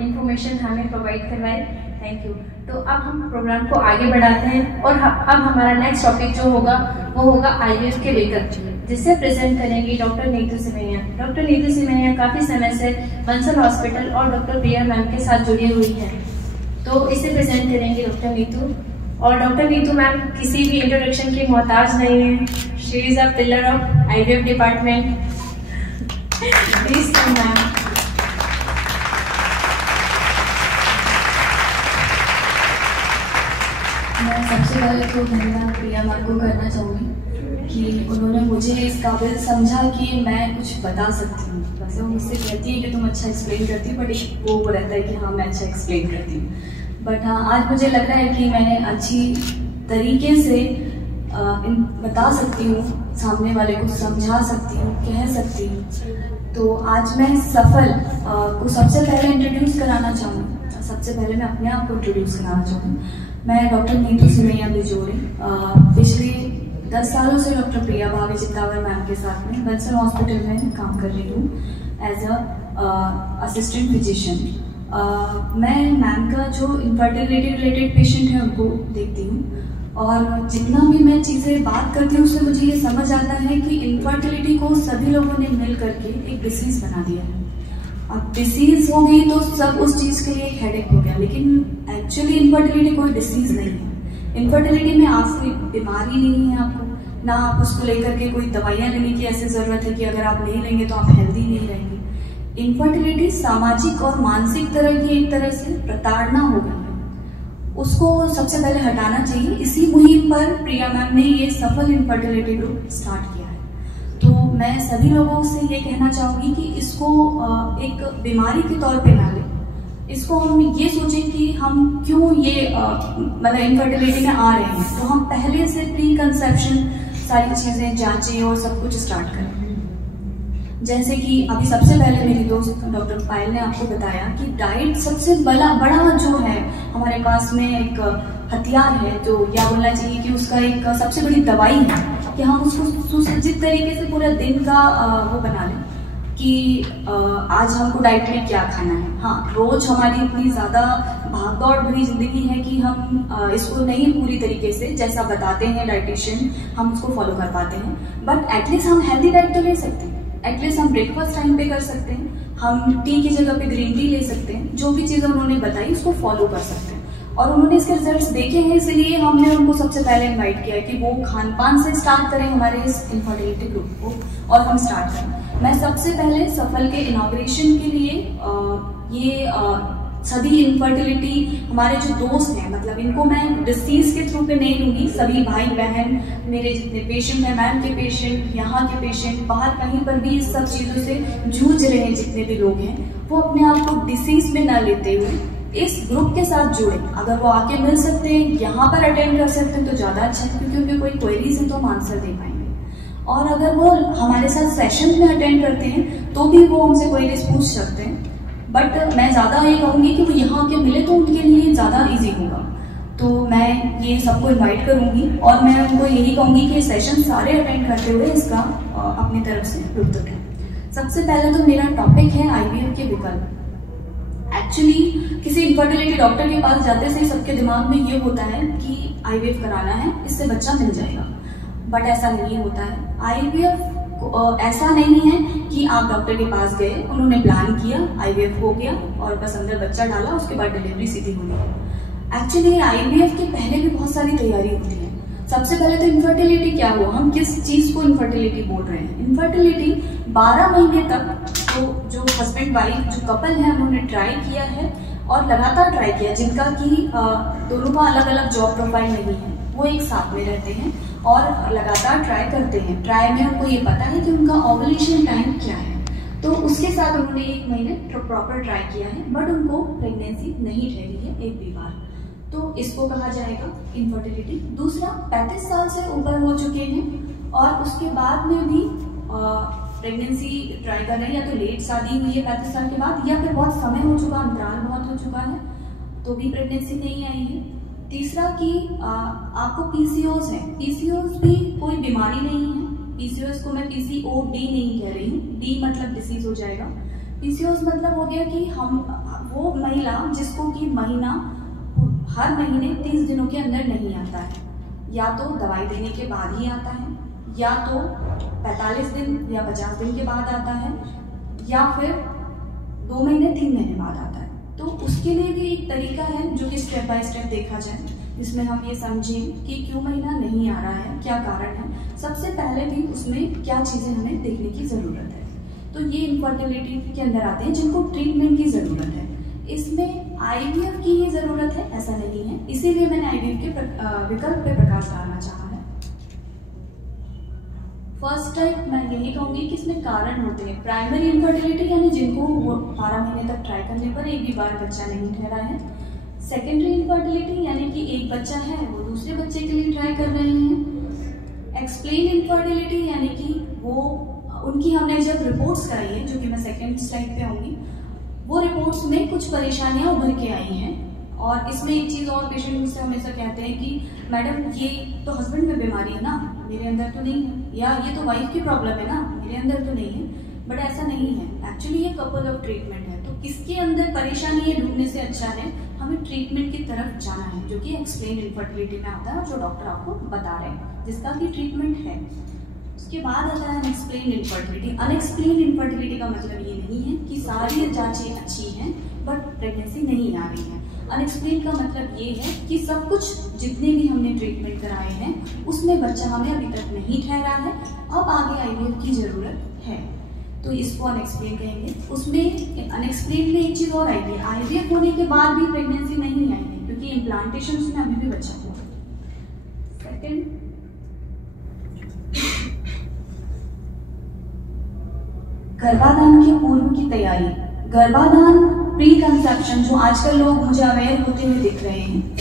इंफॉर्मेशन हमें प्रोवाइड करवाए, थैंक यू। तो अब हम प्रोग्राम को आगे बढ़ाते हैं और अब हमारा नेक्स्ट टॉपिक जो होगा वो होगा आईवीएफ के लेकर, जिससे प्रेजेंट करेंगी डॉक्टर नीतू सिमैया। डॉक्टर नीतू सिमैया काफी समय से बंसल हॉस्पिटल और डॉक्टर प्रिया मैम के साथ जुड़ी हुई है, तो इसे प्रेजेंट करेंगी डॉक्टर नीतू। और डॉक्टर नीतू मैम किसी भी इंट्रोडक्शन की मोहताज नहीं है, she is a pillar of IVF department. Please ma'am. मैं सबसे पहले तो धन्यवाद प्रिया मैम को करना चाहूँगी कि उन्होंने मुझे इस काबिल समझा कि मैं कुछ बता सकती हूँ। वैसे वो मुझसे कहती है कि तुम अच्छा एक्सप्लेन करती हो, बट वो रहता है कि हाँ मैं अच्छा एक्सप्लेन करती हूँ। बट हाँ आज मुझे लग रहा है कि मैंने अच्छी तरीके से बता सकती हूँ, सामने वाले को समझा सकती हूँ, कह सकती हूँ। तो आज मैं सफल को सबसे पहले इंट्रोड्यूस कराना चाहूँगी। सबसे पहले मैं अपने आप को इंट्रोड्यूस कराना चाहूँगी। मैं डॉक्टर नीतू सिमैया बिजोड़े पिछले 10 सालों से डॉक्टर प्रिया भाभी चित्तावर मैम के साथ में बंसल हॉस्पिटल में काम कर रही हूँ एज अ असिस्टेंट फिजिशियन। मैं मैम का जो इनफर्टिलिटी रिलेटेड पेशेंट है उनको देखती हूँ और जितना भी मैं चीज़ें बात करती हूँ उससे मुझे ये समझ आता है कि इनफर्टिलिटी को सभी लोगों ने मिल करके एक डिसीज बना दिया है। अब डिसीज हो गई तो सब उस चीज़ के लिए एक हेडेक हो गया, लेकिन एक्चुअली इनफर्टिलिटी कोई डिसीज नहीं है। इनफर्टिलिटी में आप कोई बीमारी नहीं है, आपको ना आप उसको लेकर के कोई दवाइयाँ लेने की ऐसी ज़रूरत है कि अगर आप नहीं लेंगे तो आप हेल्दी नहीं रहेंगे। इनफर्टिलिटी सामाजिक और मानसिक तरह की एक तरह से प्रताड़ना हो गई है, उसको सबसे पहले हटाना चाहिए। इसी मुहिम पर प्रिया मैम ने ये सफल इनफर्टिलिटी ग्रुप स्टार्ट किया है। तो मैं सभी लोगों से ये कहना चाहूँगी कि इसको एक बीमारी के तौर पे ना लें, इसको हम ये सोचें कि हम क्यों ये मतलब इनफर्टिलिटी में आ रहे हैं, तो हम पहले से प्री कंसेप्शन सारी चीज़ें जांचें और सब कुछ स्टार्ट करें। जैसे कि अभी सबसे पहले मेरी दोस्त डॉक्टर पायल ने आपको बताया कि डाइट सबसे बड़ा जो है हमारे पास में एक हथियार है, तो या बोलना चाहिए कि उसका एक सबसे बड़ी दवाई है कि हम उसको सुसज्जित तरीके से पूरा दिन का वो बना लें कि आज हमको डाइट में क्या खाना है। हाँ, रोज हमारी इतनी ज़्यादा भागदौड़ भरी जिंदगी है कि हम इसको नहीं पूरी तरीके से जैसा बताते हैं डाइटिशियन हम उसको फॉलो कर पाते हैं, बट एटलीस्ट हम हेल्दी डाइट तो ले सकते हैं। एटलीस्ट हम ब्रेकफास्ट टाइम पे कर सकते हैं, हम टी की जगह पे ग्रीन टी ले सकते हैं, जो भी चीज़ें उन्होंने बताई उसको फॉलो कर सकते हैं। और उन्होंने इसके रिजल्ट्स देखे हैं, इसलिए हमने उनको सबसे पहले इनवाइट किया कि वो खान पान से स्टार्ट करें हमारे इस इनफर्टिलिटी ग्रुप को और हम स्टार्ट करें। मैं सबसे पहले सफल के इनॉग्रेशन के लिए ये सभी इनफर्टिलिटी हमारे जो दोस्त हैं, मतलब इनको मैं डिसीज के थ्रू पे नहीं लूंगी, सभी भाई बहन मेरे जितने पेशेंट हैं, मैम के पेशेंट, यहाँ के पेशेंट, बाहर कहीं पर भी इस सब चीज़ों से जूझ रहे हैं जितने भी लोग हैं, वो अपने आप को डिसीज में न लेते हुए इस ग्रुप के साथ जुड़े। अगर वो आके मिल सकते हैं, यहाँ पर अटेंड कर सकते हैं तो ज़्यादा अच्छा है, क्योंकि उनके कोई क्वेरीज है तो हम आंसर दे पाएंगे। और अगर वो हमारे साथ सेशन में अटेंड करते हैं तो भी वो हमसे क्वेरीज पूछ सकते हैं, बट मैं ज़्यादा ये कहूँगी कि वो यहाँ आके मिले तो उनके लिए ज़्यादा ईजी होगा। तो मैं ये सबको इनवाइट करूंगी और मैं उनको यही कहूंगी कि सेशन सारे अटेंड करते हुए इसका अपनी तरफ से लुत्फ उठाएं। सबसे पहले तो मेरा टॉपिक है आईवीएफ के विकल्प। एक्चुअली किसी इनफर्टिलिटी डॉक्टर के पास जाते से सबके दिमाग में ये होता है कि आईवीएफ कराना है, इससे बच्चा मिल जाएगा, बट ऐसा नहीं होता है। आईवीएफ ऐसा नहीं है कि आप डॉक्टर के पास गए, उन्होंने प्लान किया, आईवीएफ हो गया और बस अंदर बच्चा डाला, उसके बाद डिलीवरी सीधी होनी। एक्चुअली आईवीएफ के पहले भी बहुत सारी तैयारी होती है। सबसे पहले तो इनफर्टिलिटी क्या हुआ, हम किस चीज को इनफर्टिलिटी बोल रहे हैं। इनफर्टिलिटी 12 महीने तक जो हस्बैंड वाइफ जो कपल है उन्होंने ट्राई किया है और लगातार ट्राई किया, जिनका कि दोनों का अलग अलग जॉब प्रोफाइल नहीं है, वो एक साथ में रहते हैं और लगातार ट्राई करते हैं। ट्राई में उनको ये पता है कि उनका ओवुलेशन टाइम क्या है, तो उसके साथ उन्होंने 1 महीने प्रॉपर ट्राई किया है, बट उनको प्रेगनेंसी नहीं ठहरी है एक भी बार, तो इसको कहा जाएगा इनफर्टिलिटी। दूसरा, 35 साल से ऊपर हो चुके हैं और उसके बाद में भी प्रेगनेंसी ट्राई कर रहे हैं, या तो लेट शादी हुई है 35 साल के बाद, या फिर बहुत समय हो चुका, अंतराल बहुत हो चुका है, तो भी प्रेगनेंसी नहीं आई है। तीसरा कि आपको पीसीओएस है। पीसीओएस भी कोई बीमारी नहीं है, पीसीओएस को मैं पीसीओडी नहीं कह रही हूँ, डी मतलब डिसीज हो जाएगा। पीसीओएस मतलब हो गया कि हम वो महिला जिसको कि महीना हर महीने 30 दिनों के अंदर नहीं आता है, या तो दवाई देने के बाद ही आता है, या तो 45 दिन या 50 दिन के बाद आता है, या फिर 2 महीने 3 महीने बाद आता है। तो उसके लिए भी एक तरीका है जो कि स्टेप बाय स्टेप देखा जाए, जिसमें हम ये समझें कि क्यों महीना नहीं आ रहा है, क्या कारण है। सबसे पहले भी उसमें क्या चीज़ें हमें देखने की ज़रूरत है। तो ये इनफर्टिलिटी के अंदर आते हैं जिनको ट्रीटमेंट की ज़रूरत है। इसमें आईवीएफ की ही ज़रूरत है ऐसा नहीं है, इसीलिए मैंने आईवीएफ के विकल्प पे प्रकाश डालना चाहा है। फर्स्ट टाइप मैं यही कहूँगी कि इसमें कारण होते हैं। प्राइमरी इनफर्टिलिटी यानी जिनको 12 महीने तक ट्राई करने पर एक भी बार बच्चा नहीं ठहरा है। सेकेंडरी इनफर्टिलिटी यानी कि एक बच्चा है वो दूसरे बच्चे के लिए ट्राई कर रहे हैं। एक्सप्लेन इनफर्टिलिटी यानी कि वो उनकी हमने जब रिपोर्ट्स कराई है, जो कि मैं सेकेंड स्लाइड पे आऊँगी, वो रिपोर्ट्स में कुछ परेशानियाँ उभर के आई हैं। और इसमें एक चीज़ और पेशेंट मुझसे हमेशा कहते हैं कि मैडम ये तो हस्बैंड में बीमारी है ना, मेरे अंदर तो नहीं है, या ये तो वाइफ की प्रॉब्लम है ना, मेरे अंदर तो नहीं है। बट ऐसा नहीं है, एक्चुअली ये कपल ऑफ ट्रीटमेंट है। तो किसके अंदर परेशानी है ढूंढने से अच्छा है हमें ट्रीटमेंट की तरफ जाना है, जो कि एक्सप्लेन इनफर्टिलिटी में आता है और जो डॉक्टर आपको बता रहे हैं, जिसका कि ट्रीटमेंट है। उसके बाद आता है अनएक्सप्लेन इनफर्टिलिटी। अनएक्सप्लेन इनफर्टिलिटी का मतलब ये नहीं है कि सारी जांचें अच्छी हैं बट प्रेगनेंसी नहीं आ रही है। अनएक्सप्लेन का मतलब ये है कि सब कुछ जितने भी हमने ट्रीटमेंट कराए हैं उसमें बच्चा हमें अभी तक नहीं ठहरा है, अब आगे आईवीएफ की जरूरत है, तो इसको अनएक्सप्लेन कहेंगे। उसमें अनएक्सप्लेन में एक चीज और आएगी, आईवीएफ होने के बाद भी प्रेगनेंसी नहीं आई है क्योंकि इम्प्लांटेशन में अभी भी बच्चा हुआ। सेकेंड, गर्भाधान के पूर्व की तैयारी। गर्भाधान प्री कंसेप्शन, जो आजकल लोग मुझे अवेयर होते हुए दिख रहे हैं,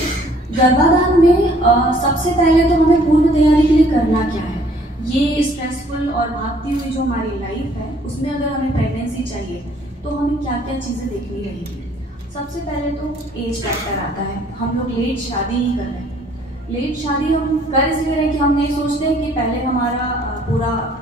गर्भाधान में सबसे पहले तो हमें पूर्व तैयारी के लिए करना क्या है। ये स्ट्रेसफुल और भागती हुई जो हमारी लाइफ है उसमें अगर हमें प्रेगनेंसी चाहिए तो हमें क्या क्या चीज़ें देखनी रहेगी। सबसे पहले तो एज फैक्टर आता है। हम लोग लेट शादी ही कर रहे हैं। लेट शादी हम कर इसलिए रहे कि हम नहीं सोचते हैं कि पहले हमारा पूरा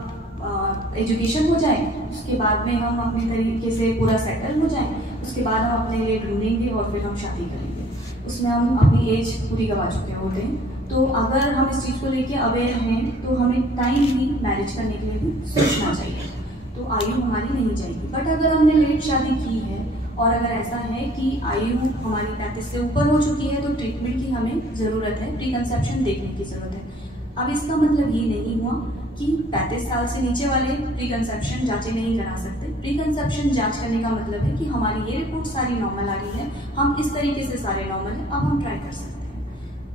एजुकेशन हो जाए, उसके बाद में हम अपने तरीके से पूरा सेटल हो जाए, उसके बाद हम अपने लिए ढूंढेंगे और फिर हम शादी करेंगे। उसमें हम अपनी एज पूरी गवा चुके होते हैं। तो अगर हम इस चीज़ को लेके अवेयर हैं तो हमें टाइम भी मैरिज करने के लिए भी सोचना चाहिए, तो आयु हमारी नहीं जाएगी। बट अगर हमने लेट शादी की है और अगर ऐसा है कि आयु हमारी 35 से ऊपर हो चुकी है तो ट्रीटमेंट की हमें ज़रूरत है, प्री कंसेप्शन देखने की ज़रूरत है। अब इसका मतलब ये नहीं हुआ कि 35 साल से नीचे वाले प्री कंसेप्शन जांचें नहीं करा सकते। प्री कंसेप्शन जांच करने का मतलब है कि हमारी ये रिपोर्ट सारी नॉर्मल आ रही है, हम इस तरीके से सारे नॉर्मल हैं, अब हम ट्राई कर सकते हैं।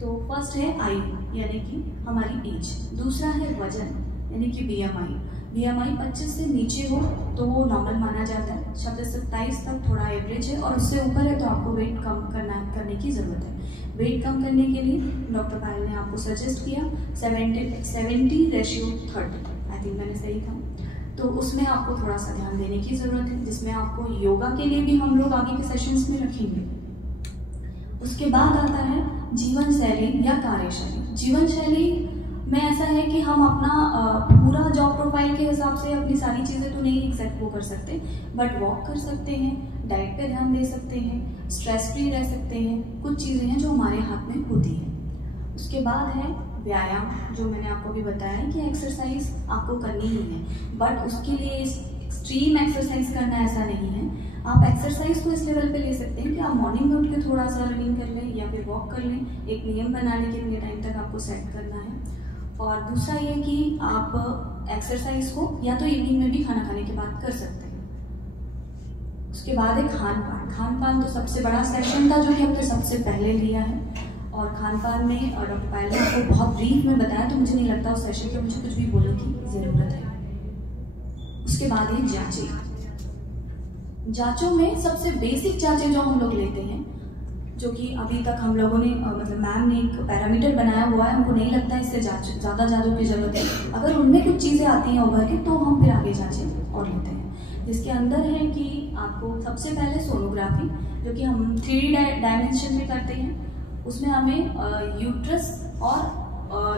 तो फर्स्ट है आयु यानी कि हमारी एज। दूसरा है वजन यानी कि बीएमआई। बीएमआई 25 से नीचे हो तो वो नॉर्मल माना जाता है, 27-27 तक थोड़ा एवरेज है और उससे ऊपर है तो आपको वेट कम करने की ज़रूरत है। वेट कम करने के लिए डॉक्टर पायल ने आपको सजेस्ट किया 70:30, आई थिंक मैंने सही था। तो उसमें आपको थोड़ा सा ध्यान देने की ज़रूरत है, जिसमें आपको योगा के लिए भी हम लोग आगे के सेशंस में रखेंगे। उसके बाद आता है जीवन शैली या कार्यशैली। जीवन शैली में ऐसा है कि हम अपना पूरा जॉब प्रोफाइल के हिसाब से अपनी सारी चीज़ें तो नहीं एक्सेप्ट वो कर सकते, बट वॉक कर सकते हैं, डाइट पे ध्यान दे सकते हैं, स्ट्रेस फ्री रह सकते हैं, कुछ चीज़ें हैं जो हमारे हाथ में होती हैं। उसके बाद है व्यायाम, जो मैंने आपको भी बताया कि एक्सरसाइज आपको करनी ही है, बट उसके लिए एक्सट्रीम एक्सरसाइज करना ऐसा नहीं है। आप एक्सरसाइज को इस लेवल पे ले सकते हैं कि आप मॉर्निंग में उठ के थोड़ा सा रनिंग कर लें या फिर वॉक कर लें, एक नियम बना लें कि इतने टाइम तक आपको सेट करना है। और दूसरा ये कि आप एक्सरसाइज को या तो इवनिंग में भी खाना खाने के बाद कर सकते हैं। उसके बाद है खान पान। खान पान तो सबसे बड़ा सेक्शन था जो कि हमने सबसे पहले लिया है, और खान पान में डॉक्टर पायल ने आपको बहुत ब्रीफ में बताया, तो मुझे नहीं लगता उस सेशन के मुझे कुछ भी बोलने की ज़रूरत है। उसके बाद है जांचें। जांचों में सबसे बेसिक जांचें जो हम लोग लेते हैं, जो कि अभी तक हम लोगों ने मतलब मैम ने एक पैरामीटर बनाया हुआ है, हमको नहीं लगता इससे ज़्यादा जांचों की ज़रूरत है। अगर उनमें कुछ चीज़ें आती हैं उभर के तो हम फिर आगे जांचें और लेते हैं, जिसके अंदर है कि आपको सबसे पहले सोनोग्राफी, जो कि हम 3D डायमेंशन में करते हैं। उसमें हमें यूट्रस और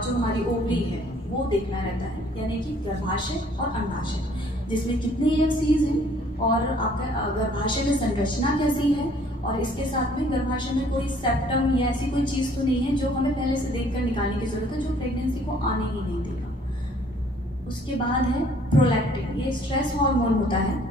जो हमारी ओवरी है वो देखना रहता है, यानी कि गर्भाशय और अंडाशय, जिसमें कितनी EFCs हैं और आपका गर्भाशय में संरचना कैसी है, और इसके साथ में गर्भाशय में कोई सेप्टम या ऐसी कोई चीज़ तो नहीं है जो हमें पहले से देखकर निकालने की जरूरत है, जो प्रेगनेंसी को आने ही नहीं देगा। उसके बाद है प्रोलैक्टिन, ये स्ट्रेस हार्मोन होता है।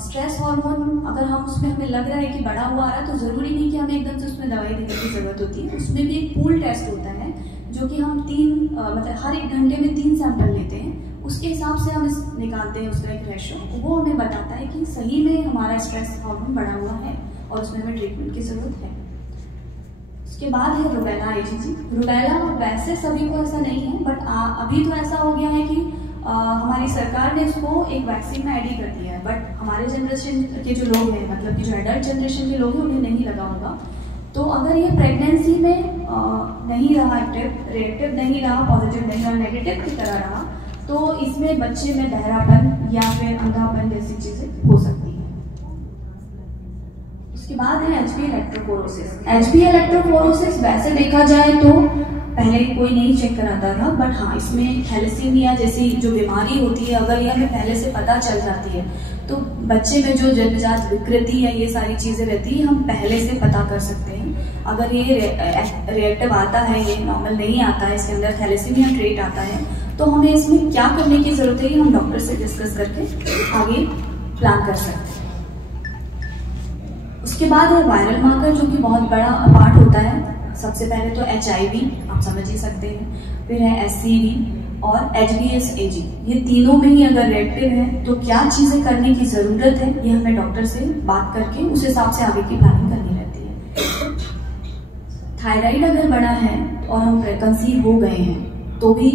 स्ट्रेस हार्मोन अगर हम उसमें हमें लग रहा है कि बढ़ा हुआ आ रहा है, तो ज़रूरी नहीं कि हमें एकदम से उसमें दवाई देने की ज़रूरत होती है। उसमें भी एक पूल टेस्ट होता है, जो कि हम मतलब हर 1 घंटे में 3 सैंपल लेते हैं, उसके हिसाब से हम निकालते हैं उसका एक रेशो, वो हमें बताता है कि सही में हमारा स्ट्रेस हार्मोन बढ़ा हुआ है और उसमें हमें ट्रीटमेंट की ज़रूरत है। उसके बाद है रुबेला IgG। रुबेला वैसे सभी को ऐसा नहीं है, बट अभी तो ऐसा हो गया है कि हमारी सरकार ने इसको एक वैक्सीन में ऐड ही कर दिया है, बट हमारे जनरेशन के जो लोग हैं, मतलब कि जो एडल्ट जनरेशन के लोग हैं, उन्हें नहीं लगा होगा। तो अगर ये प्रेगनेंसी में नहीं रहा एक्टिव, रिएक्टिव नहीं रहा, पॉजिटिव नहीं रहा, नेगेटिव की तरह रहा, तो इसमें बच्चे में बहरापन या फिर अंधापन जैसी चीज़ें हो सकती हैं। उसके बाद है HB इलेक्ट्रोफोरोसिस। HB इलेक्ट्रोफोरोसिस वैसे देखा जाए तो पहले कोई नहीं चेक कराता था, बट हाँ, इसमें थैलेसीमिया जैसी जो बीमारी होती है, अगर ये हमें पहले से पता चल जाती है, तो बच्चे में जो जन्मजात विकृति या ये सारी चीज़ें रहती है, हम पहले से पता कर सकते हैं। अगर ये रिएक्टिव आता है, ये नॉर्मल नहीं आता है, इसके अंदर थैलेसीमिया ट्रेट आता है, तो हमें इसमें क्या करने की ज़रूरत है, हम डॉक्टर से डिस्कस करके आगे प्लान कर सकते हैं। उसके बाद है वायरल मार्कर, जो कि बहुत बड़ा पार्ट होता है। सबसे पहले तो HIV, आप समझ ही सकते हैं, फिर है SCV और HBsAg। ये तीनों में ही अगर रिएक्टिव है तो क्या चीज़ें करने की ज़रूरत है, ये हमें डॉक्टर से बात करके उस हिसाब से आगे की प्लानिंग करनी रहती है। थायराइड अगर बढ़ा है और हम कंसीव हो गए हैं, तो भी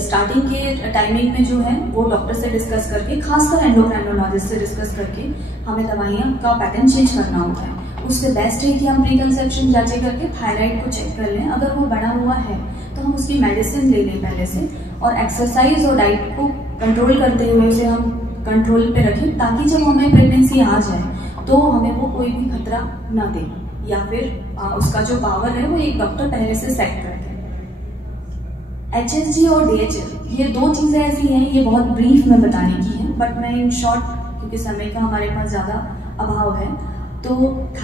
स्टार्टिंग के टाइमिंग में जो है वो डॉक्टर से डिस्कस करके, खासकर एंडोक्राइनोलॉजिस्ट से डिस्कस करके हमें दवाइयाँ का पैटर्न चेंज करना होता है। उससे बेस्ट है कि हम प्री कंसेप्शन जांचें करके थायराइड को चेक कर लें। अगर वो बढ़ा हुआ है तो हम उसकी मेडिसिन ले लें पहले से, और एक्सरसाइज और डाइट को कंट्रोल करते हुए उसे हम कंट्रोल पे रखें, ताकि जब हमें प्रेगनेंसी आ जाए तो हमें वो कोई भी खतरा ना दे, या फिर उसका जो पावर है वो एक डॉक्टर पहले से सेट कर दे। HSG और DHL, ये 2 चीज़ें ऐसी हैं, ये बहुत ब्रीफ में बताने की है, बट मैं इन शॉर्ट, क्योंकि समय का हमारे पास ज़्यादा अभाव है, तो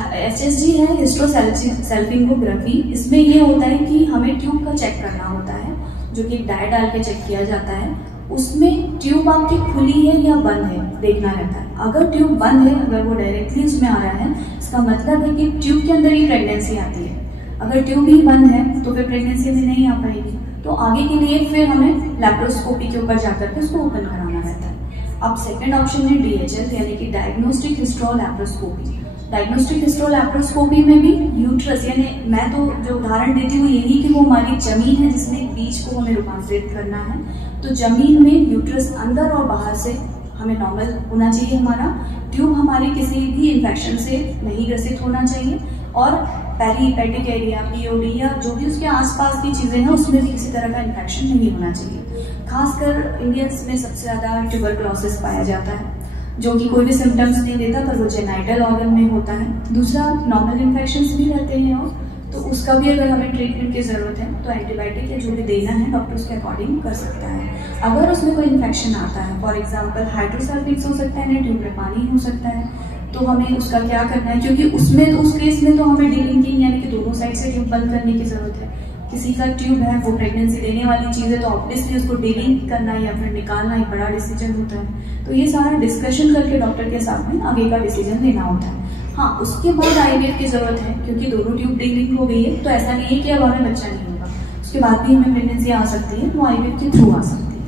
HSG है हिस्ट्रोसल्फिंगोग्राफी। इसमें ये होता है कि हमें ट्यूब का चेक करना होता है, जो कि एक डाई डाल के चेक किया जाता है। उसमें ट्यूब आपकी खुली है या बंद है देखना रहता है। अगर ट्यूब बंद है, अगर वो डायरेक्टली उसमें आ रहा है, इसका मतलब है कि ट्यूब के अंदर ही प्रेगनेंसी आती है। अगर ट्यूब ही बंद है तो फिर प्रेगनेंसी में नहीं आ पाएगी, तो आगे के लिए फिर हमें लैप्रोस्कोपी के ऊपर जाकर के उसको ओपन कराना रहता है। अब सेकंड ऑप्शन है DHL, यानी कि डायग्नोस्टिक हिस्ट्रोलैप्रोस्कोपी। डायग्नोस्टिक हिस्ट्रोलैप्रोस्कोपी में भी यूट्रस, यानी मैं तो जो उदाहरण देती हूँ यही कि वो हमारी जमीन है जिसमें बीज को हमें रूपांतरित करना है, तो जमीन में यूट्रस अंदर और बाहर से हमें नॉर्मल होना चाहिए हमारा। ट्यूब हमारी किसी भी इन्फेक्शन से नहीं ग्रसित होना चाहिए, और पेरीपेटिक एरिया, POD या जो भी उसके आसपास की चीज़ें हैं उसमें भी किसी तरह का इन्फेक्शन नहीं होना चाहिए। खासकर इंडियंस में सबसे ज़्यादा ट्यूबरक्लोसिस पाया जाता है, जो कि कोई भी सिम्टम्स नहीं देता, पर वो जेनाइटल ऑर्गन में होता है। दूसरा, नॉर्मल इन्फेक्शंस भी रहते हैं, और तो उसका भी अगर हमें ट्रीटमेंट की ज़रूरत है तो एंटीबायोटिक या जो भी देना है डॉक्टर उसके अकॉर्डिंग कर सकता है। अगर उसमें कोई इन्फेक्शन आता है, फॉर एग्जांपल हाइड्रोसल्फिक्स हो सकता है, ट्यूब में पानी हो सकता है, तो हमें उसका क्या करना है, क्योंकि उसमें उस केस में तो हमें डीलिंकिंग यानी कि दोनों साइड से ट्यूब बंद करने की ज़रूरत है। किसी का ट्यूब है, वो प्रेगनेंसी देने वाली चीज़ है, तो ऑब्वियसली उसको डीलिंक करना या फिर निकालना एक बड़ा डिसीजन होता है। तो ये सारा डिस्कशन करके डॉक्टर के सामने आगे का डिसीजन लेना होता है। हाँ, उसके बाद आईवीएफ की ज़रूरत है, क्योंकि दोनों ट्यूब डीलिंक हो गई है, तो ऐसा नहीं है कि अब हमें बच्चा नहीं होगा, उसके बाद भी हमें प्रेगनेंसी आ सकती है, वो आईवीएफ के थ्रू आ सकती है।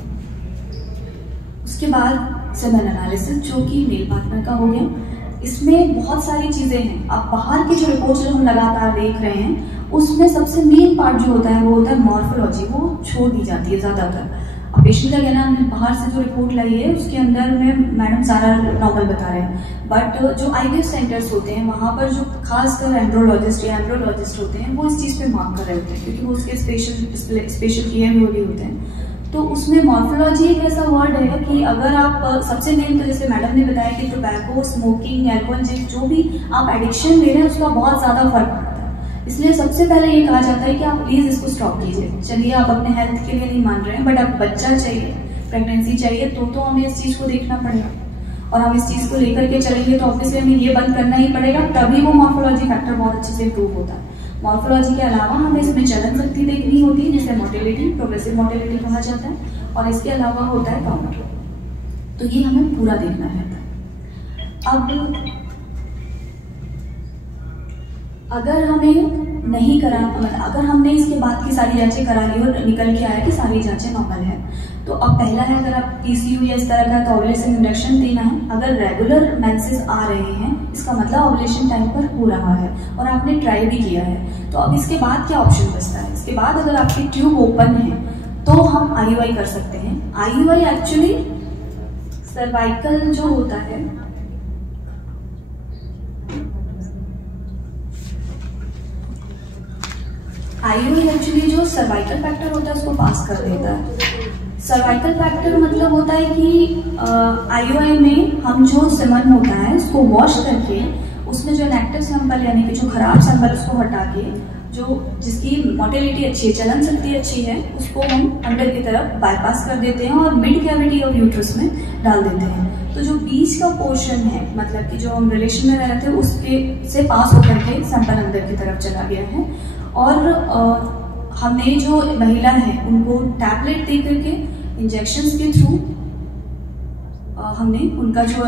उसके बाद सेमेन एनालिसिस, जो कि मेल पार्टनर का हो गया। इसमें बहुत सारी चीज़ें हैं। अब बाहर की जो रिपोर्ट्स जो हम लगातार देख रहे हैं, उसमें सबसे मेन पार्ट जो होता है वो होता है मॉर्फोलॉजी, वो छोड़ दी जाती है ज़्यादातर। अब पेशेंट का कहना है बाहर से जो रिपोर्ट लाई है उसके अंदर में मैडम सारा नॉर्मल बता रहे हैं, बट जो आईवीएफ सेंटर्स होते हैं वहाँ पर जो खासकर एंड्रोलॉजिस्ट या एम्ब्रियोलॉजिस्ट होते हैं वो इस चीज़ पे मार्क कर रहे होते हैं, क्योंकि वो उसके स्पेशल केयर में भी होते हैं। तो उसमें मॉर्फोलॉजी एक ऐसा वर्ड है कि अगर आप सबसे मेन, तो जैसे मैडम ने बताया कि टोबैको, स्मोकिंग, एल्कोहल, जो भी आप एडिक्शन ले रहे हैं उसका बहुत ज़्यादा फर्क पड़ता है। इसलिए सबसे पहले ये कहा जाता है कि आप प्लीज़ इसको स्टॉप कीजिए। चलिए आप अपने हेल्थ के लिए नहीं मान रहे हैं, बट आप बच्चा चाहिए, प्रेगनेंसी चाहिए, तो हमें इस चीज़ को देखना पड़ेगा, और हम इस चीज़ को लेकर के चलेंगे तो ऑब्वियसली हमें ये बंद करना ही पड़ेगा, तभी वो मॉर्फोलॉजी फैक्टर बहुत अच्छे से इम्प्रूव होता है। मॉर्फोलॉजी के अलावा हमें इसमें चलन शक्ति देखनी होती है, जिसे मोटिलिटी, प्रोग्रेसिव मोटिलिटी कहा जाता है, और इसके अलावा होता है काउंटर। तो ये हमें पूरा देखना रहता है। अब अगर हमें नहीं करा, मतलब अगर हमने इसके बाद की सारी जांचें करा ली और निकल के आया कि सारी जांचें नॉर्मल है, तो अब पहला है, अगर आप पीसीयू या इस तरह का तो ओवुलेशन इंडक्शन देना है। अगर रेगुलर मेंसेस आ रहे हैं, इसका मतलब ओवुलेशन टाइम पर हो रहा है और आपने ट्राई भी किया है, तो अब इसके बाद क्या ऑप्शन बचता है? इसके बाद अगर आपकी ट्यूब ओपन है तो हम आईयूआई कर सकते हैं। आईयूआई एक्चुअली सर्वाइकल जो होता है, आईयूआई एक्चुअली जो सर्वाइकल फैक्टर होता है उसको पास कर देता है। सर्वाइकल फैक्टर मतलब होता है कि आईयूआई में हम जो सेमन होता है उसको वॉश करके उसमें जो इनएक्टिव सैंपल यानी कि जो खराब सैंपल उसको हटा के जो जिसकी मोटिलिटी अच्छी है, चलन शक्ति अच्छी है, उसको हम अंदर की तरफ बाईपास कर देते हैं और मिड कैविटी ऑफ यूट्रस में डाल देते हैं। तो जो बीच का पोर्शन है, मतलब कि जो हम रिलेशन में रहे थे उसके से पास होकर के सैंपल अंदर की तरफ चला गया है, और हमने जो महिला है उनको टैबलेट दे करके इंजेक्शंस के थ्रू हमने उनका जो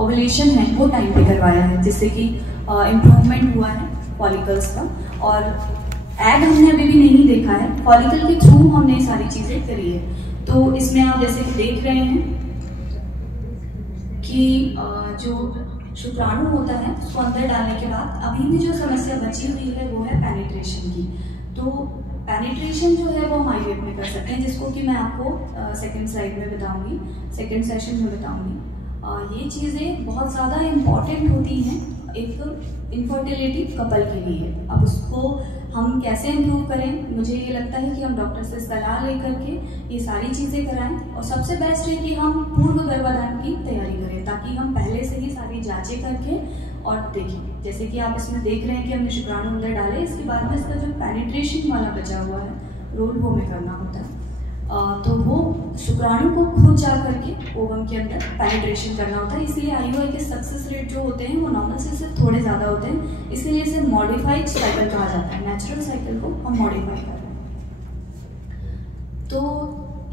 ओवुलेशन है वो टाइम पे करवाया है, जिससे कि इम्प्रूवमेंट हुआ है फॉलिकल्स का। और एड हमने अभी भी नहीं देखा है, फॉलिकल के थ्रू हमने सारी चीजें करी है। तो इसमें आप जैसे कि देख रहे हैं कि जो शुक्राणु होता है उसको अंदर डालने के बाद अभी भी जो समस्या बची हुई है वो है पेनिट्रेशन की। तो पेनिट्रेशन जो है वो हम आईवीएफ में कर सकते हैं, जिसको कि मैं आपको सेकंड स्लाइड में बताऊंगी, सेकंड सेशन में बताऊंगी। ये चीज़ें बहुत ज़्यादा इम्पॉर्टेंट होती हैं एक इनफर्टिलिटी कपल के लिए। अब उसको हम कैसे इम्प्रूव करें, मुझे ये लगता है कि हम डॉक्टर से सलाह लेकर के ये सारी चीज़ें कराएं, और सबसे बेस्ट है कि हम पूर्व गर्भाधान की तैयारी करें, ताकि हम पहले से ही सारी जांचें करके और देखें। जैसे कि आप इसमें देख रहे हैं कि हमने शुक्राणु अंदर डाले, इसके बाद में इसका जो पेनिट्रेशन वाला बचा हुआ है रोल वो में करना होता है। तो वो शुक्राणु को खुद जा करके ओवम के अंदर पेनिट्रेशन करना होता है। इसलिए आईयूआई के सक्सेस रेट जो होते हैं वो नॉर्मल से सिर्फ थोड़े ज़्यादा होते हैं, इसलिए इसे मॉडिफाइड साइकिल कहा जाता है। नेचुरल साइकिल को हम मॉडिफाई कर रहे हैं। तो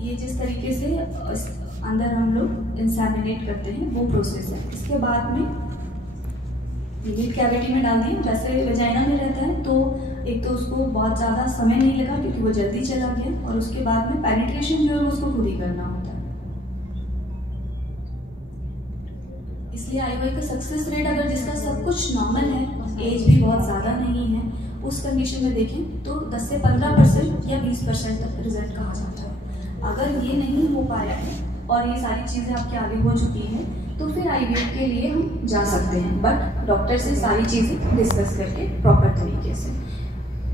ये जिस तरीके से अंदर हम लोग इंसेमिनेट करते हैं वो प्रोसेस है। इसके बाद में मिड कैविटी में डाल दिए, वैसे वेजाइना में रहता है तो एक तो उसको बहुत ज़्यादा समय नहीं लगा क्योंकि वो जल्दी चला गया, और उसके बाद में पेनिट्रेशन जो है उसको खुद ही करना होता है। इसलिए आईयूआई का सक्सेस रेट अगर जिसका सब कुछ नॉर्मल है, एज भी बहुत ज़्यादा नहीं है, उस कंडीशन में देखें तो 10 से 15% या 20% तक रिजल्ट कहा जाता है। अगर ये नहीं हो पाया है और ये सारी चीज़ें आपके आगे हो चुकी हैं तो फिर आईवीएफ के लिए हम जा सकते हैं, बट डॉक्टर से सारी चीज़ें डिस्कस करके प्रॉपर तरीके से।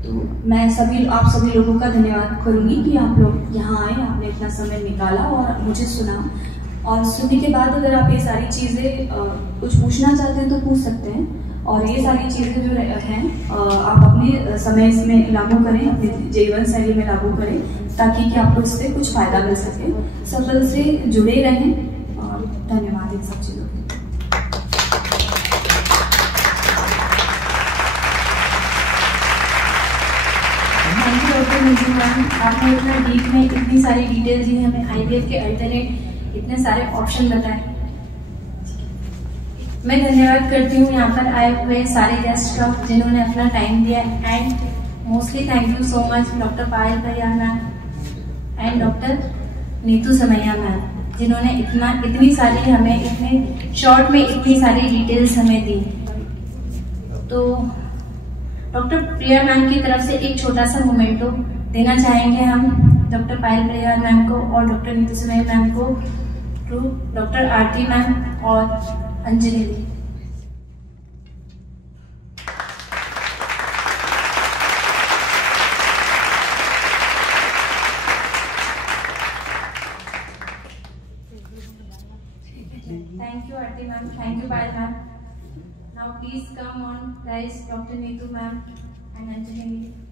तो मैं आप सभी लोगों का धन्यवाद करूँगी कि आप लोग यहाँ आए, आपने इतना समय निकाला और मुझे सुना, और सुनने के बाद अगर आप ये सारी चीज़ें कुछ पूछना चाहते हैं तो पूछ सकते हैं, और ये सारी चीज़ें जो हैं आप अपने समय इसमें लागू करें, अपने जीवन शैली में लागू करें, ताकि कि आपको इससे कुछ फ़ायदा मिल सके। सफल से जुड़े रहें और धन्यवाद इन सब चीज़ों के लिए। Thank you doctor Neetu ma'am, आपने इतना डीप में इतनी सारी डिटेल्स दी हमें, IVF के अल्टरनेट इतने सारे ऑप्शन बताए। मैं धन्यवाद करती हूँ यहाँ पर आए हुए सारे गेस्ट का जिन्होंने अपना टाइम दिया, and mostly thank you so much doctor Payal Parihar ma'am and doctor Neetu समैया मैम, जिन्होंने इतनी सारी हमें इतने शॉर्ट में इतनी सारी डिटेल्स हमें दी। तो डॉक्टर प्रिया मैम की तरफ से एक छोटा सा मोमेंटो देना चाहेंगे हम डॉक्टर पायल परिहार मैम को और डॉक्टर नीतू समैया मैम को, टू डॉक्टर आरती मैम और अंजलि दी। Thank you Aarti ma'am, thank you Payal ma'am. Now please come on rise Dr. Neetu ma'am and Anjali.